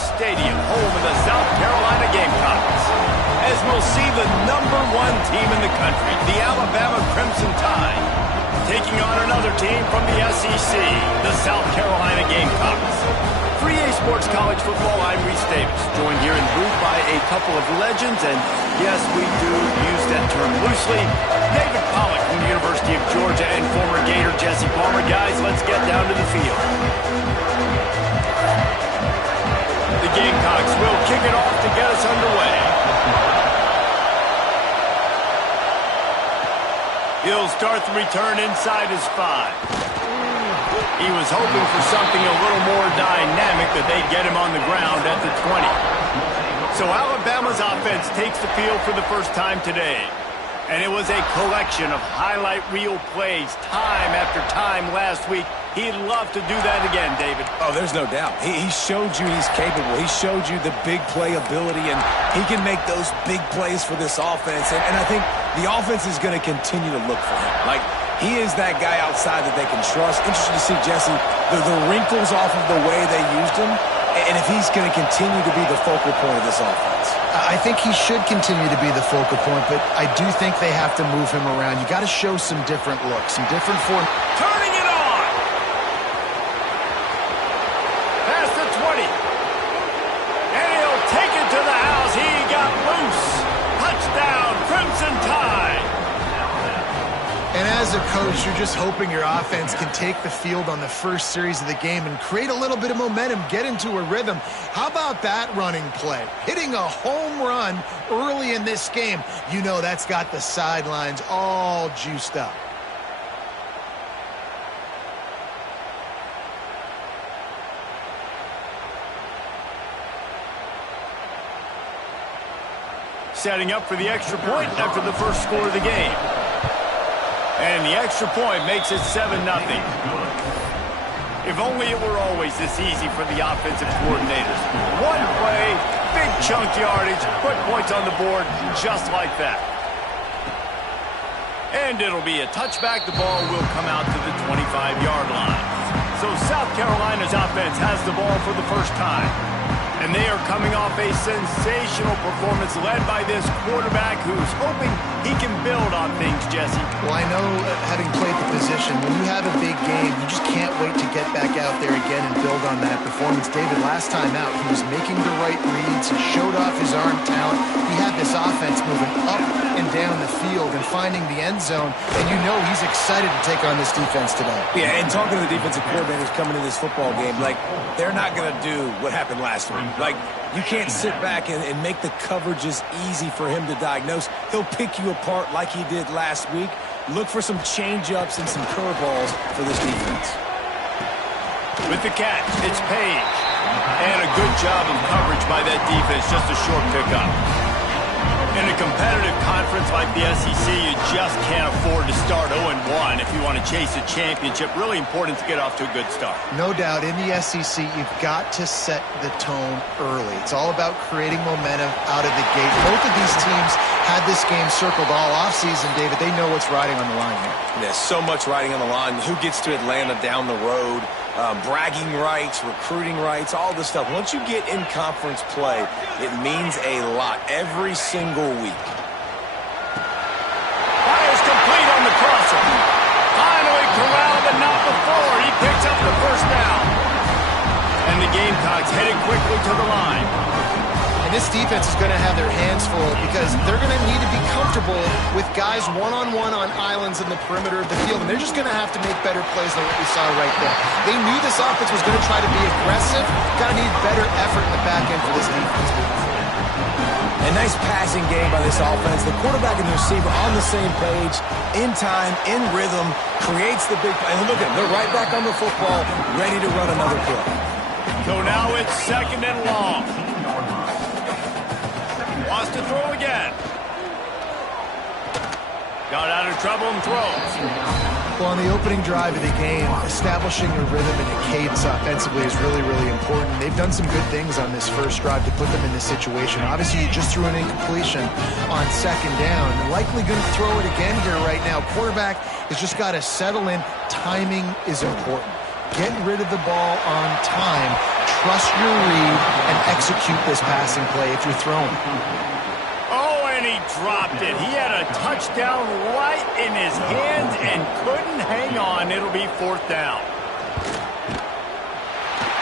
Stadium, home of the South Carolina Gamecocks. As we'll see the #1 team in the country, the Alabama Crimson Tide, taking on another team from the SEC, the South Carolina Gamecocks. For EA Sports College Football, I'm Reese Davis, joined here in the booth by a couple of legends, and yes, we do use that term loosely. David Pollack from the University of Georgia and former Gator Jesse Palmer. Guys, let's get down to the field. The Gamecocks will kick it off to get us underway. He'll start the return inside his 5. He was hoping for something a little more dynamic, that they'd get him on the ground at the 20. So Alabama's offense takes the field for the first time today. And it was a collection of highlight reel plays time after time last week. He'd love to do that again, David. Oh, there's no doubt. He showed you he's capable. He showed you the big play ability, and he can make those big plays for this offense. And I think the offense is going to continue to look for him. Like, he is that guy outside that they can trust. Interesting to see, Jesse, the wrinkles off of the way they used him, and if he's going to continue to be the focal point of this offense. I think he should continue to be the focal point, but I do think they have to move him around. You got to show some different looks, some different form. Turning it on! Past the 20. And he'll take it to the house. He got loose. Touchdown, Crimson Tide. And as a coach, you're just hoping your offense can take the field on the first series of the game and create a little bit of momentum, get into a rhythm. How about that running play? Hitting a home run early in this game. You know that's got the sidelines all juiced up. Setting up for the extra point after the first score of the game. And the extra point makes it 7-0. If only it were always this easy for the offensive coordinators. One play, big chunk yardage, put points on the board just like that. And it'll be a touchback. The ball will come out to the 25-yard line. So South Carolina's offense has the ball for the first time. And they are coming off a sensational performance led by this quarterback who's hoping he can build on things, Jesse. Well, I know, having played the position, when you have a big game, you just can't wait to get back out there again and build on that performance. David, last time out, he was making the right reads. He showed off his arm talent. He had this offense moving up and down the field and finding the end zone. And you know he's excited to take on this defense today. Yeah, and talking to the defensive coordinators coming into this football game, like, they're not going to do what happened last week. Like, you can't sit back and make the coverages easy for him to diagnose. He'll pick you apart like he did last week. Look for some change-ups and some curveballs for this defense. With the catch, it's Page. And a good job of coverage by that defense, just a short pickup. In a competitive conference like the SEC, you just can't afford to start 0-1 if you want to chase a championship. Really important to get off to a good start. No doubt, in the SEC, you've got to set the tone early. It's all about creating momentum out of the gate. Both of these teams had this game circled all offseason, David. They know what's riding on the line here. There's so much riding on the line. Who gets to Atlanta down the road? Bragging rights, recruiting rights, all this stuff. Once you get in conference play, it means a lot every single week. Fires complete on the crosser. Finally corralled, but not before. He picks up the first down. And the Gamecocks headed quickly to the line. And this defense is going to have their hands full because they're going to need to be comfortable with guys one-on-one on islands in the perimeter of the field. And they're just going to have to make better plays than what we saw right there. They knew this offense was going to try to be aggressive. Got to need better effort in the back end for this defense. A nice passing game by this offense. The quarterback and the receiver on the same page, in time, in rhythm, creates the big play. And look at them, they're right back on the football, ready to run another play. So now it's 2nd and long. Wants to throw again. Got out of trouble and throws. Well, on the opening drive of the game, establishing a rhythm and a cadence offensively is really, really important. They've done some good things on this first drive to put them in this situation. Obviously, you just threw an incompletion on 2nd down. Likely going to throw it again here right now. Quarterback has just got to settle in. Timing is important. Get rid of the ball on time. trust your read and execute this passing play if you're throwing. Oh, and he dropped it. He had a touchdown right in his hands and couldn't hang on. It'll be 4th down.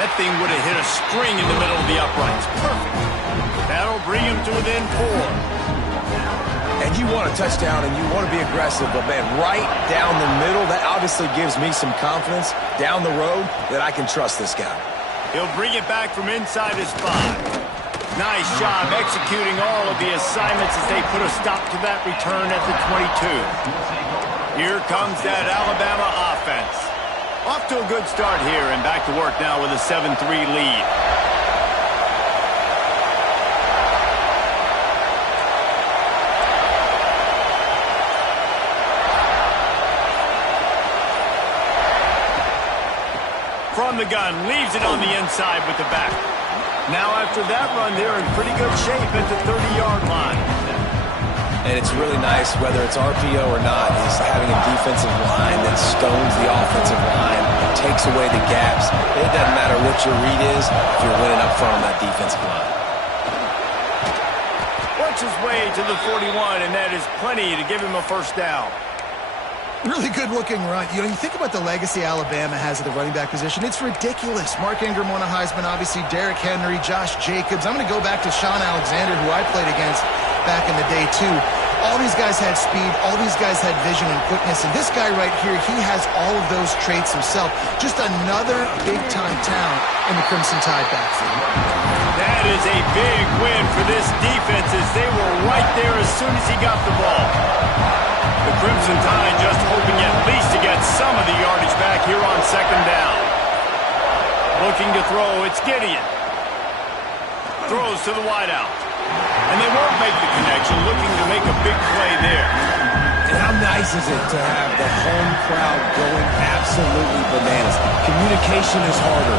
That thing would have hit a string in the middle of the uprights. Perfect. That'll bring him to within 4. And you want a touchdown and you want to be aggressive, but man, right down the middle, that obviously gives me some confidence down the road that I can trust this guy. He'll bring it back from inside his 5. Nice job executing all of the assignments as they put a stop to that return at the 22. Here comes that Alabama offense. Off to a good start here and back to work now with a 7-3 lead. From the gun, leaves it on the inside with the back. Now after that run, they're in pretty good shape at the 30-yard line. And it's really nice, whether it's RPO or not, is having a defensive line that stones the offensive line, takes away the gaps. It doesn't matter what your read is if you're winning up front on that defensive line. Works his way to the 41, and that is plenty to give him a 1st down. Really good-looking run. You know, you think about the legacy Alabama has at the running back position. It's ridiculous. Mark Ingram won a Heisman, obviously. Derrick Henry, Josh Jacobs. I'm going to go back to Sean Alexander, who I played against back in the day, too. All these guys had speed. All these guys had vision and quickness. And this guy right here, he has all of those traits himself. Just another big-time talent in the Crimson Tide backfield. That is a big win for this defense as they were right there as soon as he got the ball. The Crimson Tide just hoping at least to get some of the yardage back here on 2nd down. Looking to throw, it's Gideon. Throws to the wideout. And they won't make the connection, looking to make a big play there. And how nice is it to have the home crowd going absolutely bananas? Communication is harder.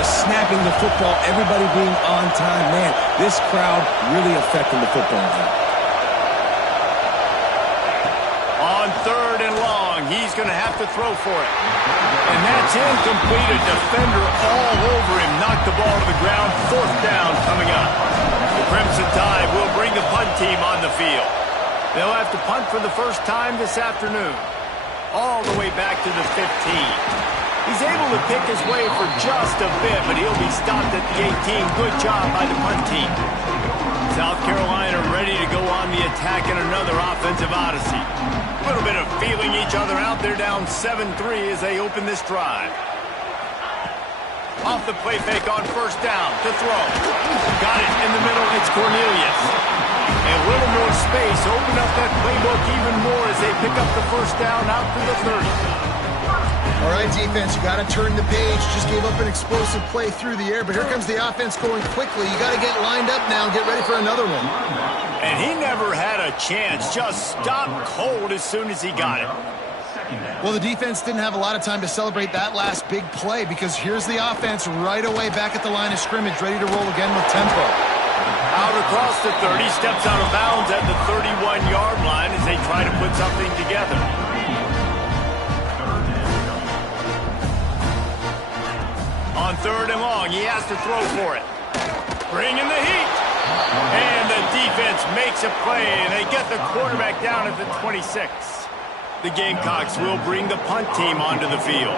The snapping the football, everybody being on time. Man, this crowd really affecting the football game. On 3rd and long, he's going to have to throw for it. And that's incomplete. A defender all over him. Knocked the ball to the ground. 4th down coming up. The Crimson Tide will bring the punt team on the field. They'll have to punt for the first time this afternoon. All the way back to the 15. He's able to pick his way for just a bit, but he'll be stopped at the 18. Good job by the punt team. South Carolina ready to go on the attack in another offensive odyssey. A little bit of feeling each other out. They're down 7-3 as they open this drive. Off the play fake on 1st down to throw. Got it in the middle. It's Cornelius. A little more space. Open up that playbook even more as they pick up the 1st down out to the 30. All right, defense, you got to turn the page. Just gave up an explosive play through the air, but here comes the offense going quickly. You got to get lined up now and get ready for another one. And he never had a chance. Just stopped cold as soon as he got it. Well, the defense didn't have a lot of time to celebrate that last big play because here's the offense right away back at the line of scrimmage, ready to roll again with tempo. Out across the 30, steps out of bounds at the 31-yard line as they try to put something together. On 3rd and long, he has to throw for it. Bring in the heat. And the defense makes a play, and they get the quarterback down at the 26. The Gamecocks will bring the punt team onto the field.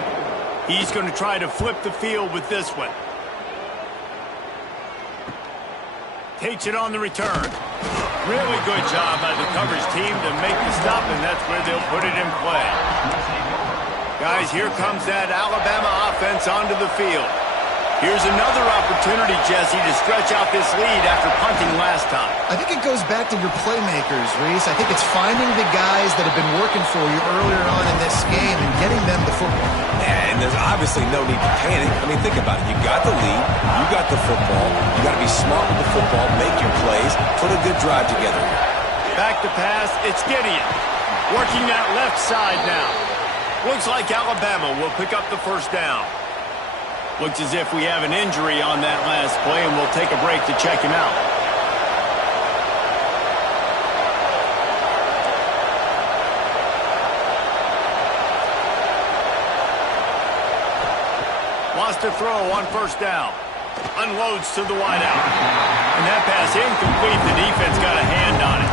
He's going to try to flip the field with this one. Takes it on the return. Really good job by the coverage team to make the stop, and that's where they'll put it in play. Guys, here comes that Alabama offense onto the field. Here's another opportunity, Jesse, to stretch out this lead after punting last time. I think it goes back to your playmakers, Reese. I think it's finding the guys that have been working for you earlier on in this game and getting them the football. And there's obviously no need to panic. I mean, think about it. You got the lead. You got the football. You got to be smart with the football, make your plays, put a good drive together. Back to pass. It's Gideon. Working that left side now. Looks like Alabama will pick up the 1st down. Looks as if we have an injury on that last play, and we'll take a break to check him out. Lost a throw on 1st down. Unloads to the wideout. And that pass incomplete. The defense got a hand on it.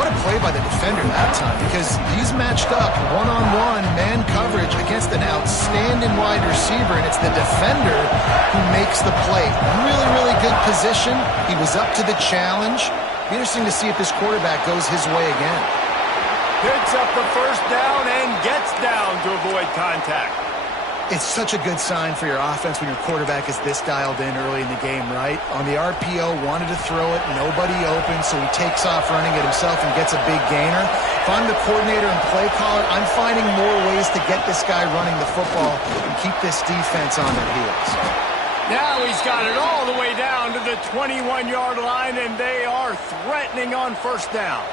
What a play by the defender that time, because he's matched up one-on-one man coverage against an outstanding wide receiver, and it's the defender who makes the play. Really, really good position. He was up to the challenge. Be interesting to see if this quarterback goes his way again. Picks up the first down and gets down to avoid contact. It's such a good sign for your offense when your quarterback is this dialed in early in the game, right? On the RPO, wanted to throw it, nobody open, so he takes off running it himself and gets a big gainer. If I'm the coordinator and play caller, I'm finding more ways to get this guy running the football and keep this defense on their heels. Now he's got it all the way down to the 21-yard line, and they are threatening on first down.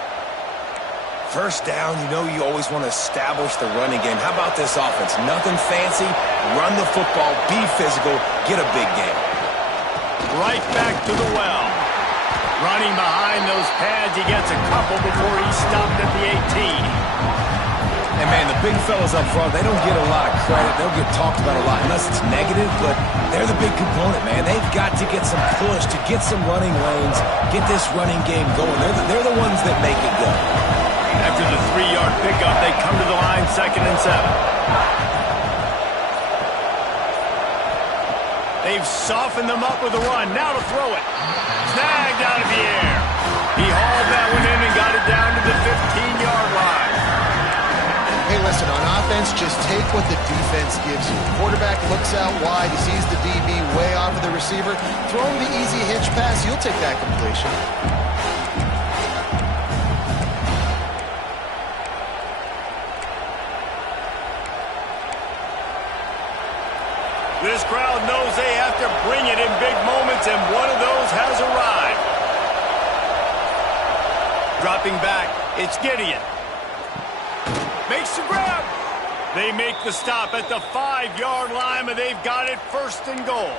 First down, you know you always want to establish the running game. How about this offense? Nothing fancy. Run the football, be physical, get a big gain. Right back to the well. Running behind those pads, he gets a couple before he's stopped at the 18. And, man, the big fellas up front, they don't get a lot of credit. They'll get talked about a lot unless it's negative, but they're the big component, man. They've got to get some push, to get some running lanes, get this running game going. They're the ones that make it go. After the 3-yard pickup, they come to the line, 2nd and 7. They've softened them up with a run. Now to throw it. Snagged out of the air. He hauled that one in and got it down to the 15-yard line. Hey, listen, on offense, just take what the defense gives you. Quarterback looks out wide. He sees the DB way off of the receiver. Throw him the easy hitch pass. You'll take that completion. This crowd knows they have to bring it in big moments, and one of those has arrived. Dropping back, it's Gideon. Makes the grab. They make the stop at the 5-yard line, but they've got it 1st and goal.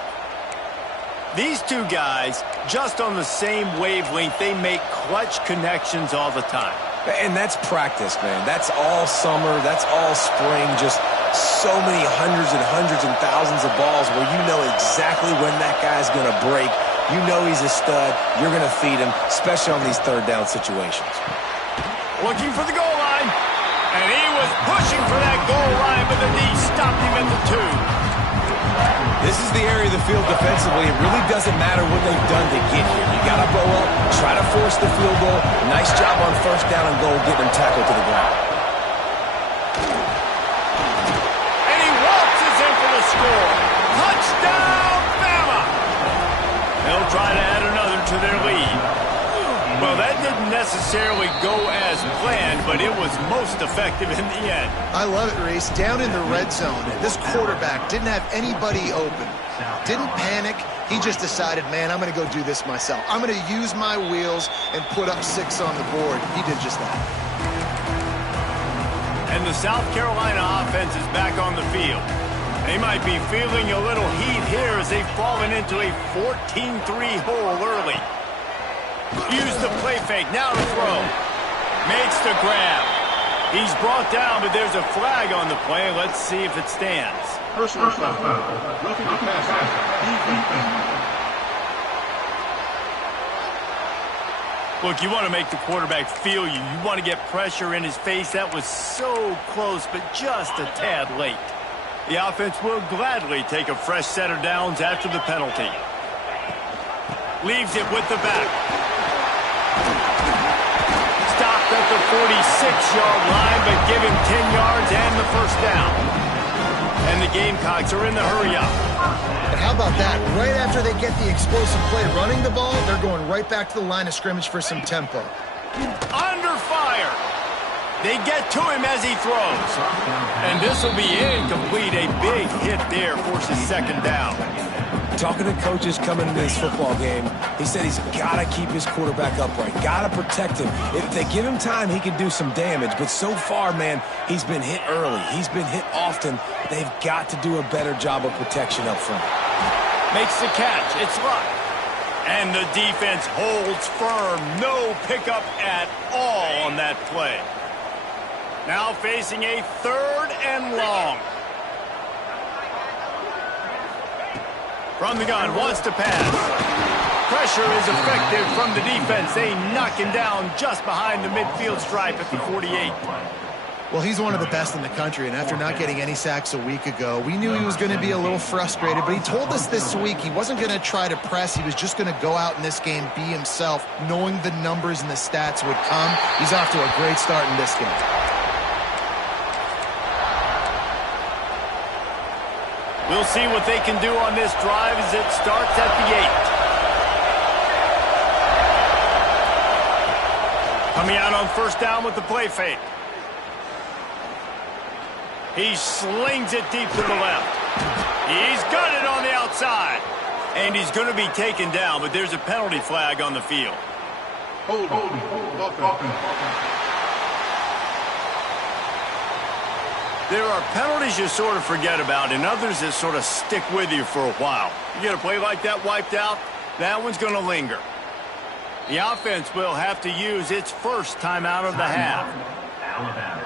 These two guys, just on the same wavelength, they make clutch connections all the time. And that's practice, man. That's all summer. That's all spring. Just so many hundreds and thousands of balls where you know exactly when that guy's going to break. You know he's a stud. You're going to feed him, especially on these 3rd down situations. Looking for the goal line. And he was pushing for that goal line, but the knee stopped him at the 2. This is the area of the field defensively. It really doesn't matter what they've done to get here. You got to blow up, try to force the field goal. Nice job on 1st down and goal, getting him tackled to the ground. And he waltzes in for the score. Touchdown, Bama! They'll try to add another to their lead. Well, that didn't necessarily go as planned, but it was most effective in the end. I love it, Reese. Down in the red zone, this quarterback didn't have anybody open. Didn't panic. He just decided, man, I'm going to go do this myself. I'm going to use my wheels and put up 6 on the board. He did just that. And the South Carolina offense is back on the field. They might be feeling a little heat here as they've fallen into a 14-3 hole early. Use the play fake, now to throw. Makes the grab. He's brought down, but there's a flag on the play. Let's see if it stands. Personal foul. Roughing the passer. Look, you want to make the quarterback feel you. You want to get pressure in his face. That was so close, but just a tad late. The offense will gladly take a fresh set of downs after the penalty. Leaves it with the back. Stopped at the 46-yard line, but give him 10 yards and the 1st down. And the Gamecocks are in the hurry-up. But how about that? Right after they get the explosive play running the ball, they're going right back to the line of scrimmage for some tempo. Under fire. They get to him as he throws. And this will be incomplete. A big hit there forces 2nd down. Talking to coaches coming into this football game, he said he's got to keep his quarterback upright, got to protect him. If they give him time, he can do some damage. But so far, man, he's been hit early. He's been hit often. They've got to do a better job of protection up front. Makes the catch. It's Luck. And the defense holds firm. No pickup at all on that play. Now facing a 3rd and long. From the gun, wants to pass. Pressure is effective from the defense. They knock him down just behind the midfield stripe at the 48. Well, he's one of the best in the country, and after not getting any sacks a week ago, we knew he was going to be a little frustrated, but he told us this week he wasn't going to try to press. He was just going to go out in this game, be himself, knowing the numbers and the stats would come. He's off to a great start in this game. We'll see what they can do on this drive as it starts at the 8. Coming out on first down with the play fake. He slings it deep to the left. He's got it on the outside. And he's going to be taken down, but there's a penalty flag on the field. Hold. There are penalties you sort of forget about and others that sort of stick with you for a while. You get a play like that wiped out, that one's going to linger. The offense will have to use its first timeout of the half. Alabama.